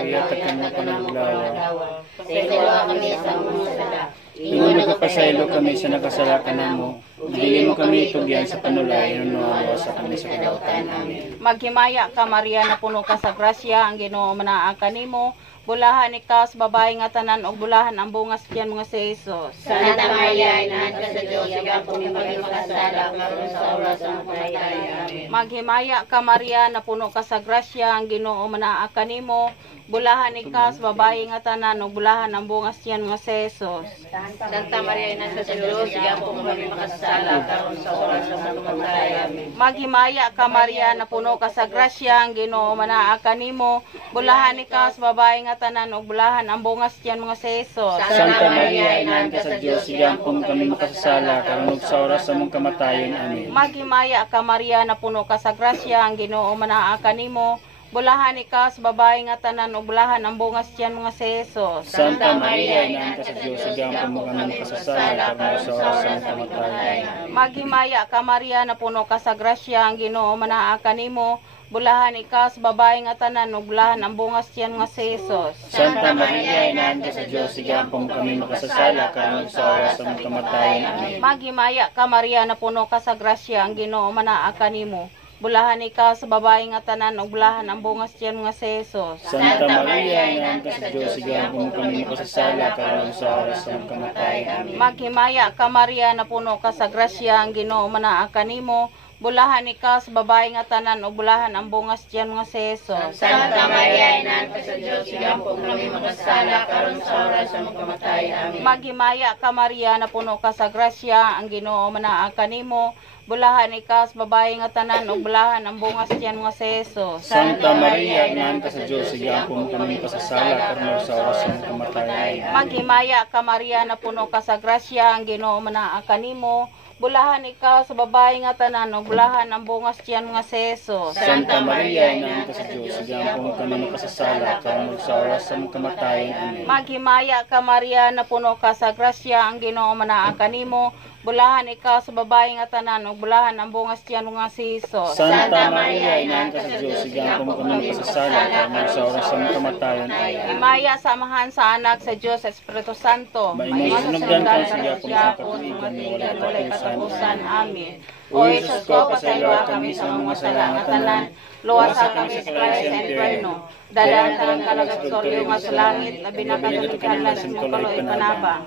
yatag kami panaglawa. Pasaylo kami sa mga sala. Ingon nagkapasaylo kami sa nakasalakan mo. Dili mo kami tugyan sa panulay, nunuhawa sa kami sa kadautan. Amen. Maghimaya ka Maria na puno ka sa grasya, ang Ginoo manaa kanimo. Bulahan ikaw sa babae nga tanan og bulahan ang bungas kiyan mga si Jesus. Santa Maria, inahan ka sa Diyos, ikaw po may makasala, karon sa oras ng kamatayan. Amen. Maghimaya ka Maria na puno ka sa grasya, ang Ginoo manaa kanimo. Bulahan ikaw sa babae nga tanan og bulahan ang bungas kiyan mga si Jesus. Santa Maria, inahan ka sa Diyos, ikaw po may makasala, karon sa oras ng kamatayan. Amen. Maghimaya ka Maria na puno ka sa grasya, ang Ginoo manaa kanimo. Bulahan ikaw sa babae nga tanan og bulahan ang bungas kiyan mga si Jesus. Santa Maria, inahan ka sa Diyos, sigampong kami makasasala, karon ug sa oras sa mong kamatayon. Amen. Maghimaya ka Maria na puno ka sa grasya, ang Ginoo manaa kanimo. Bulahan ikaw sa babae nga tanan og bulahan ang bungas kiyan mga si Jesus. Santa Maria, inahan ka sa Diyos, sigampong kami makasasala, karon sa oras sa mong kamatayon. Maghimaya ka Maria na puno ka sa grasya, ang Ginoo manaa kanimo. Bulahan ikaw sa babae nga tanan og bulahan ang bungas kiyan nga si Jesus. Santa Maria, inahan ka sa Diyos, sigampong kami makasasala, karon sa oras sa mong kamatayon. Amen. Maghimaya ka Maria na puno ka sa grasya, ang Ginoo manaa kanimo. Bulahan ikaw sa babae nga tanan og bulahan ang bungas kiyan nga si Jesus. Santa Maria, inahan ka sa Diyos, sigampong kami makasasala, karon sa oras sa mong kamatayon. Amen. Maghimaya ka Maria na puno ka sa grasya, ang Ginoo manaa kanimo. Bulahan ikaw sa babae nga tanan og bulahan ang bungas kiyan nga si Jesus. Santa Maria, inahan ka sa Diyos, ikaw po kami makasala, karon sa oras ng kamatayan. Amen. Maghimaya ka Maria na puno ka sa grasya, ang Ginoo manaa kanimo. Bulahan ikaw sa babae nga tanan og bulahan ang bungas kiyan nga si Jesus. Santa Maria, inahan ka sa Diyos, sigampong kami makasasala, karon sa oras sa mong kamatayon. Amen. Maghimaya ka Maria na puno ka sa grasya, ang Ginoo manaa kanimo. Bulahan ikaw sa babae nga tanan og bulahan ang bungas kiyan nga si Jesus. Santa Maria, inahan ka sa Diyos, sigampong kami makasasala, karon sa oras sa mong kamatayon. Amen. Maghimaya ka Maria na puno ka sa grasya, ang Ginoo manaa kanimo. Bulahan ikaw sa babae nga tanan og bulahan ang bungas kiyan nga si Jesus. Santa Maria, inahan ka sa Diyos, sigampong kami makasasala, karon sa oras sa mong kamatayon. Amen. Himaya samahan sa anak sa Dios sa Espiritu Santo. Maingay sunugdan ka sa Diyos, kung sa walay katapusan. Amen. O Jesus ko, pasayloa kami sa mga sala nga tanan. Luwasa kami sa Christ sa inferno. Dalan tanang kalagsoryo nga sa langit, labi na kadaghan sa mga kaloy panabang.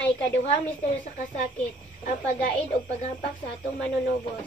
Ay kaduhang misteryo sa kasakit, ang paggaid o paghampak sa atong manunubos.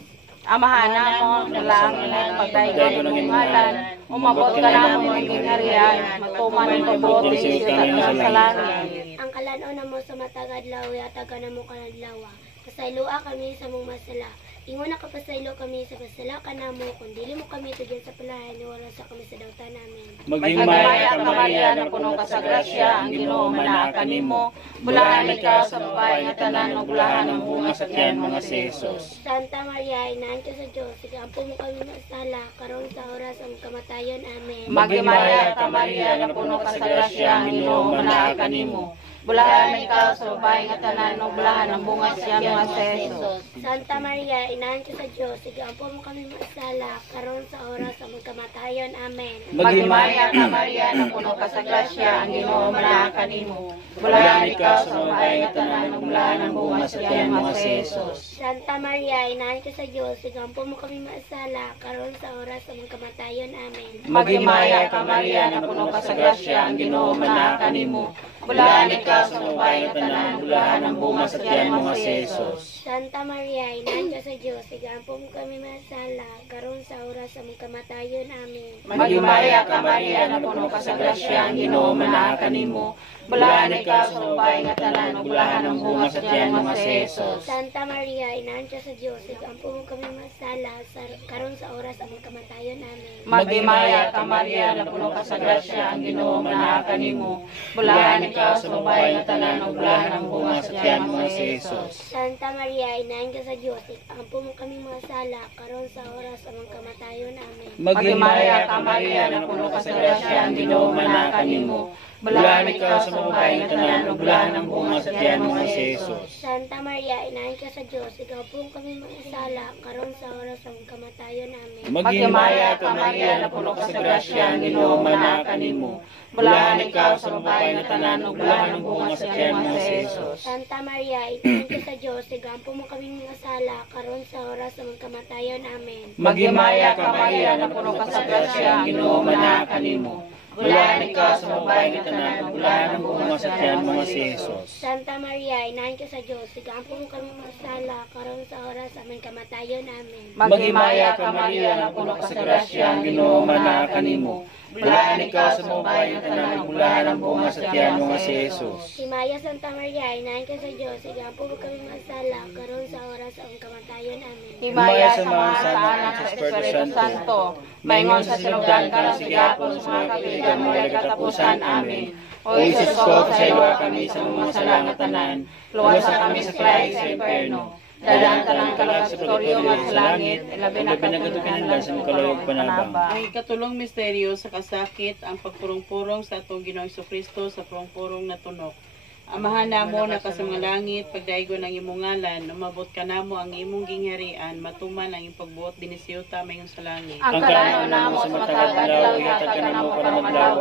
Amahan mo, dalangin at pagdaigon ng ngalan, umabot ka na mo ng gingharian, matuman ang pabuti siya sa langit. Ang kalanaw na mo sa matagadlaw, yataga na mo kanadlawa. Pasayloa kami sa mong masala. Ingon na kapasaylo kami sa pasala ka na mo, kung dili mo kami tugyan sa palahan, wala sa kami sa dautan namin. Maghimaya ka Maria na puno ka sa grasya, ang Ginoo manaa kanimo. Bulahan ikaw sa babae nga tanan og bulahan ang bungas kiyan mga si Jesus. Santa Maria, inahan ka sa Diyos, sigampo mo kami masala, karon sa oras ang kamatayon. Amen. Maghimaya ka Maria na puno ka sa grasya, ang Ginoo manaa kanimo. Bulahan ikaw sa babae nga tanan og bulahan ang bungas kiyan mga si Jesus. Santa Maria, inahan ka sa Diyos, sigampo mo kami masala, karon sa oras ang kamatayon. Amen. Maghimaya ka Maria na puno ka sa grasya, ang Ginoo manaa kanimo. Bulahan ikaw sa babae nga tanan og bulahan ang bungas kiyan mga si Jesus. Santa Maria, inahan ka sa Diyos, sigampo mo kami masala, karon sa oras ang kamatayon. Amen. Maghimaya ka Maria na puno ka sa grasya, ang Ginoo manaa kanimo. Bulahan ikaw sa babae nga tanan og bulahan ang bungas kiyan mga si Jesus. Santa Maria, inahan ka sa Diyos, sigampo mo kami masala, karon sa oras ang kamatayon. Amen. Maghimaya ka Maria na puno ka sa grasya, ang Ginoo manaa kanimo. Bulahan ikaw sa babae nga tanan og bulahan ang bungas kiyan mga si Jesus. Santa Maria, inahan ka sa Diyos, sigampo mo kami masala, karon sa oras ang kamatayon. Amen. Maghimaya ka Maria na puno ka sa grasya, ang Ginoo manaa kanimo. Bulahan ikaw sa babae nga tanan og bulahan ang bungas kiyan mga si Jesus. Santa Maria, inahan ka sa Diyos, sigampo mo kami masala, karon sa oras ang kamatayon. Amen. Maghimaya ka Maria na puno ka sa grasya, ang Ginoo manaa kanimo. Bulahan ikaw sa mga babae nga tanan, ug bulahan ang bunga sa tiyan mo nga si Jesus. Santa Maria, inahin ka sa Diyos, ikaw po kami mag-asala, karon sa oras ng kamatayon namin. Maghimaya ka Maria, na puno ka sa grasya, ang Ginoo manaa kanimo. Bulahan ikaw sa mga babae nga tanan, ug bulahan ang bunga sa tiyan mo nga si Jesus. Santa Maria, inahin ka sa Diyos, ikaw po mo kami mag-asala, karon sa oras ng kamatayon namin. Maghimaya ka Maria, na puno ka sa grasya, ang Ginoo manaa kanimo. Bulahan ikaw sa mga babae nga tanan, ug bulahan ang bunga sa tiyan mo nga si Jesus. Santa Maria, inahin ka sa Diyos, ikaw po mo kami mag-asala, karon sa oras ng kamatayon namin. Maghimaya ka Maria, na puno ka sa grasya, ang Ginoo manaa kanimo. Bulahan ikaw sa mga babae nga tanan, ug bulahan ang bunga sa tiyan mo nga si Jesus. Himaya Santa Maria, inahin ka sa Diyos, ikaw po mo kami mag-asala, karon sa oras ng kamatayon namin. Himaya sa mga sa anak sa Espiritu Santo, maingon sa sinugan ka ng sigapon sa mga kaibigan mo ay katapusan. Amen. O Jesus ko, pasaywa kami sa mga masalang tanan, luwas kami sa klay sa impierno. Dadaan tanang kalagatoryo nga sa langit, ilabi na katunanan sa mga kaluyog panaba. Ang ikatulong misteryo sa kasakit, ang pagpurong-purong sa atong Ginoong Jesucristo sa purong-purong na tunok. Amahan namo na ka sa mga langit, pagdaigo ng imong ngalan, umabot ka namo ang imong gingharian, matuman ang imong pagbuot dinisiyuta mayon sa langit. Ang kalano namo sa matag adlaw, ihatag ka namo karong adlaw.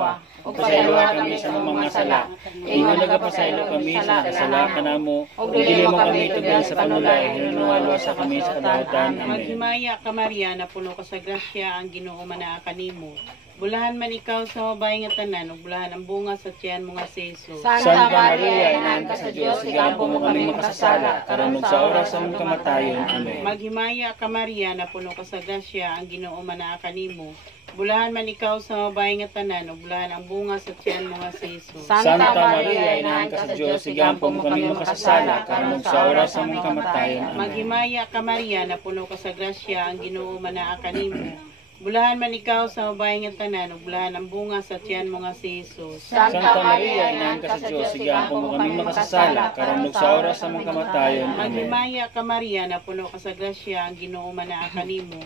Ug pasaylo kami sa mga sala. Ingon nagapasaylo kami sa kasala kanamo, ug dili mo kami tugyan sa panulay, hinunualo sa kami sa kadautan. Amen. Maghimaya ka Maria, na puno ka sa grasya, ang Ginoo manaa kanimo. Bulahan man ikaw sa babae nga tanan, ug bulahan ang bunga sa tiyan mo nga si Jesus. Santa Maria, inahan ka sa Diyos, igampo mo kami makasasala, karon ug sa oras sa among kamatayon. Amen. Maghimaya ka Maria, na puno ka sa grasya, ang Ginoo manaa kanimo. Bulahan man ikaw sa babae nga tanan, ug bulahan ang bunga sa tiyan mo nga si Jesus. Santa Maria, inahan ka sa Diyos, igampo mo kami makasasala, karon ug sa oras sa among kamatayon. Amen. Maghimaya ka Maria, na puno ka sa grasya, ang Ginoo manaa kanimo. Bulahan man ikaw sa babae nga tanan, ug bulahan ang bunga sa tiyan mo nga si Jesus. Santa Maria, inahan ka sa Diyos, igampo mo kami makasasala, karon ug sa oras sa among kamatayon. Amen. Maghimaya ka Maria, na puno ka sa grasya, ang Ginoo manaa kanimo.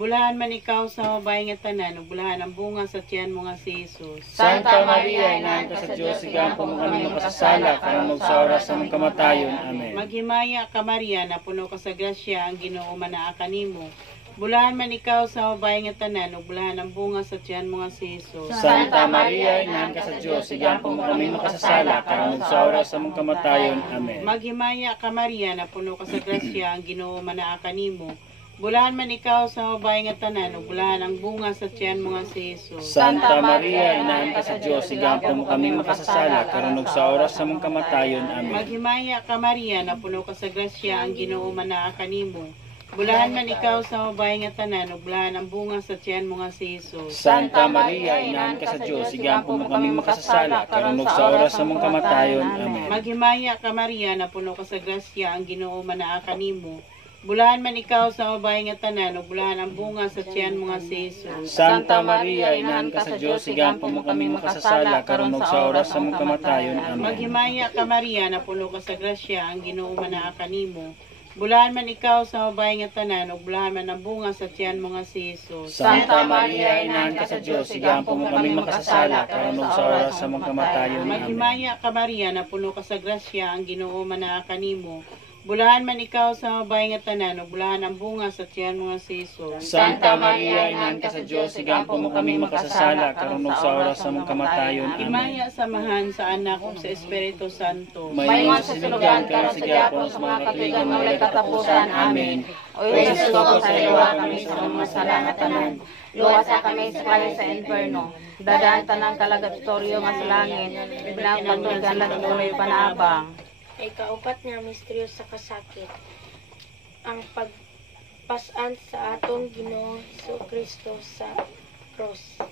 Bulahan man ikaw sa babae nga tanan, ug bulahan ang bunga sa tiyan mo nga si Jesus. Santa Maria, inahan ka sa Diyos, igampo mo kami makasasala, karon ug sa oras sa among kamatayon. Amen. Maghimaya ka Maria, na puno ka sa grasya, ang Ginoo manaa kanimo. Bulahan man ikaw sa babae nga tanan, ug bulahan ang bunga sa tiyan mo nga si Jesus. Santa Maria, inahan ka sa Diyos, igampo mo kami makasasala, karon ug sa oras sa among kamatayon. Amen. Maghimaya ka Maria, na puno ka sa grasya, ang Ginoo manaa kanimo. Bulahan man ikaw sa babae nga tanan, ug bulahan ang bunga sa tiyan mo nga si Jesus. Santa Maria, inahan ka sa Diyos, igampo mo kami makasasala, karon ug sa oras sa among kamatayon. Amen. Maghimaya ka Maria, na puno ka sa grasya, ang Ginoo manaa kanimo. Bulahan man ikaw sa babae nga tanan, ug bulahan ang bunga sa tiyan mo nga si Jesus. Santa Maria, inahan ka sa Diyos, igampo mo kami makasasala, karon ug sa oras sa among kamatayon. Amen. Maghimaya ka Maria, na puno ka sa grasya, ang Ginoo manaa kanimo. Bulahan man ikaw sa babae nga tanan, ug bulahan ang bunga sa tiyan mo nga si Jesus. Santa Maria, inahan ka sa Diyos, igampo mo kami makasasala, karon ug sa oras sa among kamatayon. Amen. Maghimaya ka Maria, na puno ka sa grasya, ang Ginoo manaa kanimo. Bulahan man ikaw sa babae nga tanan, ug bulahan man ang bunga sa tiyan mo nga si Jesus. Santa Maria, inahan ka sa Diyos, igampo mo kami makasasala, karon ug sa oras sa among kamatayon. Amen. Maghimaya ka Maria, na puno ka sa grasya, ang Ginoo manaa kanimo. Bulahan man ikaw sa babae nga tanan, ug bulahan ang bunga sa tiyan mo nga si Jesus. Santa Maria, inahan ka sa Diyos, igampo mo kami makasasala, karon ug sa oras sa among kamatayon. Amen. Himaya samahan sa anak ug sa Espiritu Santo. Maingon sa sinugan ka ng sigapon sa mga katuigan mo ay katapusan. Amen. O Jesus ko, pasaylo kami sa mga masala nga tanan, luwas kami sa klay sa impierno. Dadaan tanang kalagatoryo nga sa langit, ibinagpagtugan lang tuloy panabang. Ay kaupat nga misteryo sa kasakit, ang pagpasan sa atong Ginoo Jesucristo sa cross.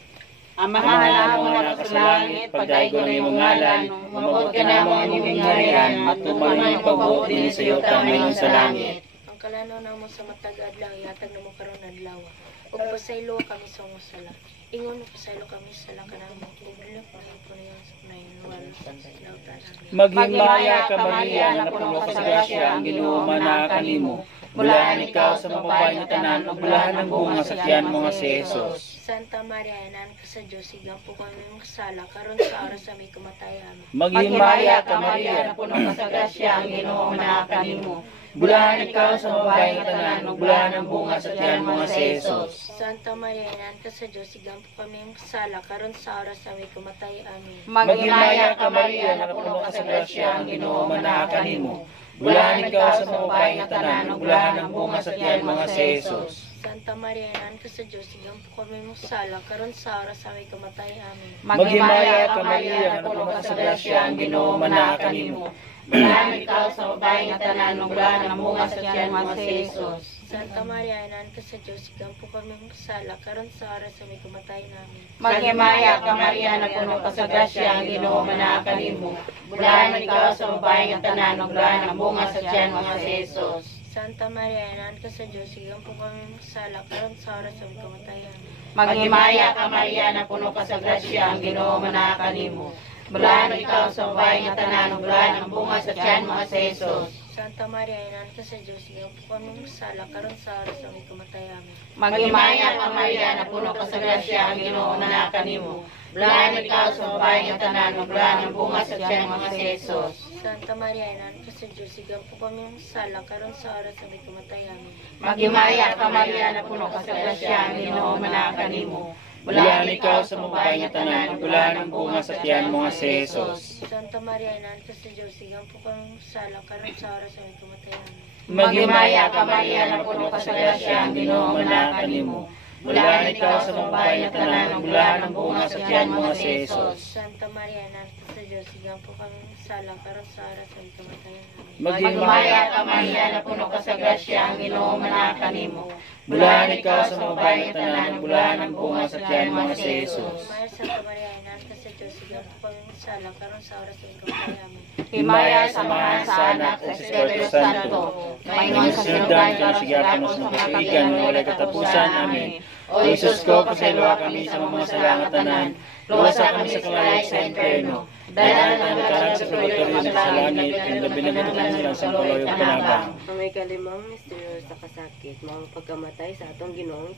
Amahan Mahal mo na sa langit, pagdaigo na yung ngalan, umabot ka na mo ang imong harian, matuman ang pagbuot din sa iyo kami sa langit. Ang kalano namo sa matag adlaw, ihatag namo karon adlaw. Ug pasaylo kami sa mga sala. Ingon pasaylo kami sa sala kanamo, ug dili pa po niya sa nainwalo sa lautan. Maghimaya ka Maria, na puno ka sa grasya, ang Ginoo manaa kanimo. Bulahan ikaw sa mga babae nga tanan, ug bulahan ang bunga sa tiyan mo nga si Jesus. Santa Maria, Inahan ka sa Diyos, sigang po kami makasala, karon sa oras sa may kamatayan. Maghimaya ka Maria, na puno ka sa grasya, ang Ginoo manakan nimo. bulahan ikaw sa babae nga tanan, ug bulahan ang bunga sa tiyan mo nga si Jesus. Santa Maria, Inahan ka sa Diyos, sigang po kami makasala, karon sa oras sa may kamatayan. Amen. Maghimaya ka Maria, na puno ka sa grasya, ang Ginoo manakan nimo. Bulahan ikaw sa babae nga tanan, ug bulahan ang bunga sa tiyan mo nga si Jesus. Santa Maria, Inahan ka sa Diyos, sigang po kami makasala, karon sa oras sa may kamatayan. Amen. Maghimaya ka Maria, na puno ka sa grasya, ang Ginoo manakan nimo. Bulahan ikaw sa babae nga tanan, ug bulahan ang bunga sa tiyan mo nga si Jesus. Santa Maria, Inahan ka sa Diyos, sigang po kami makasala, karon sa oras sa may kamatayan. Amen. Maghimaya ka Maria, na puno ka sa grasya, ang Ginoo manakan nimo. Bulahan ikaw sa babae nga tanan, ug bulahan ang bunga sa tiyan mo nga si Jesus. Santa Maria, Inahan ka sa Diyos, sigang po kami makasala, karon sa oras sa may kamatayan. Maghimaya ka Maria, na puno ka sa grasya, ang Ginoo manakan nimo. Bulahan ikaw sa babae nga tanan, ug bulahan ang bunga sa tiyan mo nga si Jesus. Santa Maria, Inahan ka sa Diyos, sigang po kami makasala, karon sa oras sa may kamatayan. Maghimaya ka Maria, na puno ka sa grasya, ang Ginoo manakan nimo. Bulahan ikaw sa babae nga tanan, ug bulahan ang bunga sa tiyan mo nga si Jesus. Santa Maria, Inahan ka sa Diyos, sigang po kami makasala, karon sa oras sa may kamatayan. Maghimaya ka Maria, na puno ka sa grasya, ang Ginoo manakan nimo. Bulahan ikaw sa babae nga tanan, ug bulahan ang bunga sa tiyan mo nga si Jesus. Santa Maria, Inahan ka sa Diyos, sigang po kami makasala, karon sa oras sa may kamatayan. Maghimaya ka Maria, na puno ka sa grasya, ang Ginoo manakan nimo. Bulahan ikaw sa babae nga tanan, ug bulahan ang bunga sa tiyan mo nga si Jesus. Santa Maria, Inahan ka sa Diyos, sigang po kami makasala, karon sa oras sa may kamatayan. Maghimaya ka Maria, na puno ka sa grasya, ang Ginoo manakan nimo. Bulahan ikaw sa babae nga tanan, ug bulahan ang bunga sa tiyan mo nga si Jesus. Santa Maria, Inahan ka sa Diyos, sigang po kami makasala, karon sa oras sa may kamatayan. Himaya sa mga sa anak sa Espiritu Santo, maingon sa sinugan karon sa gapon sa mga kaibigan nga walay katapusan. Amen. O Jesus ko, pasayloa kami sa mga salangatanan, tanan, luwasa kami sa kalayag sa impyerno. Dahil ang karang sa purgatorio sa langit, ang labi na gitutunan sa paloy ug panabang. Ang may kalimang misteryo sa kasakit, mga pagkamatay sa atong Ginoong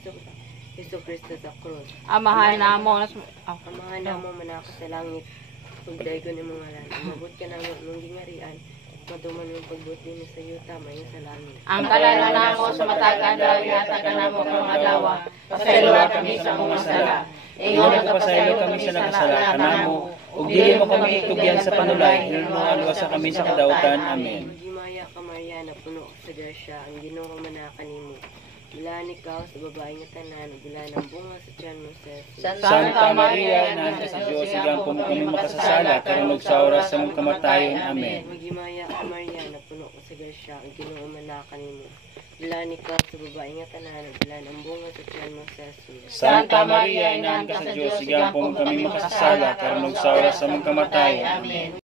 Jesucristo sa krus. Amahan namo Amahan na mo manaka sa langit, pagday ko ni mga lan. Mabot ka namin mong gingarian, maduman mong pagbuti ni sa yuta, mayon sa langit. ang kalala namo sa matag adlaw yata kanamo karong adlaw. Pasayloa kami sa mga sala. Ingon ang Pasaylo kami sa nakasala kanamo, ug dili mo kami itugyan sa panulay, ingon mo alwasa kami sa kadautan. Amen. Maghimaya ka Maria, na puno ka sa grasya, ang Ginoo manakan nimo. Bulahan ikaw sa babae nga tanan, ug bulahan ang bunga sa tiyan mo sa Jesus. Santa Maria, Inahan ka sa Diyos, sigang po kami makasasala, karon ug sa oras sa mong kamatayon. Amen. Maghimaya ka Maria, na puno ka sa grasya, ang Ginoo manakan nimo. Bulahan ikaw sa babae nga tanan, ug bulahan ang bunga sa tiyan mo sa Jesus. Santa Maria, Inahan ka sa Diyos, sigang po kami makasasala, karon ug sa oras sa mong kamatayon. Amen.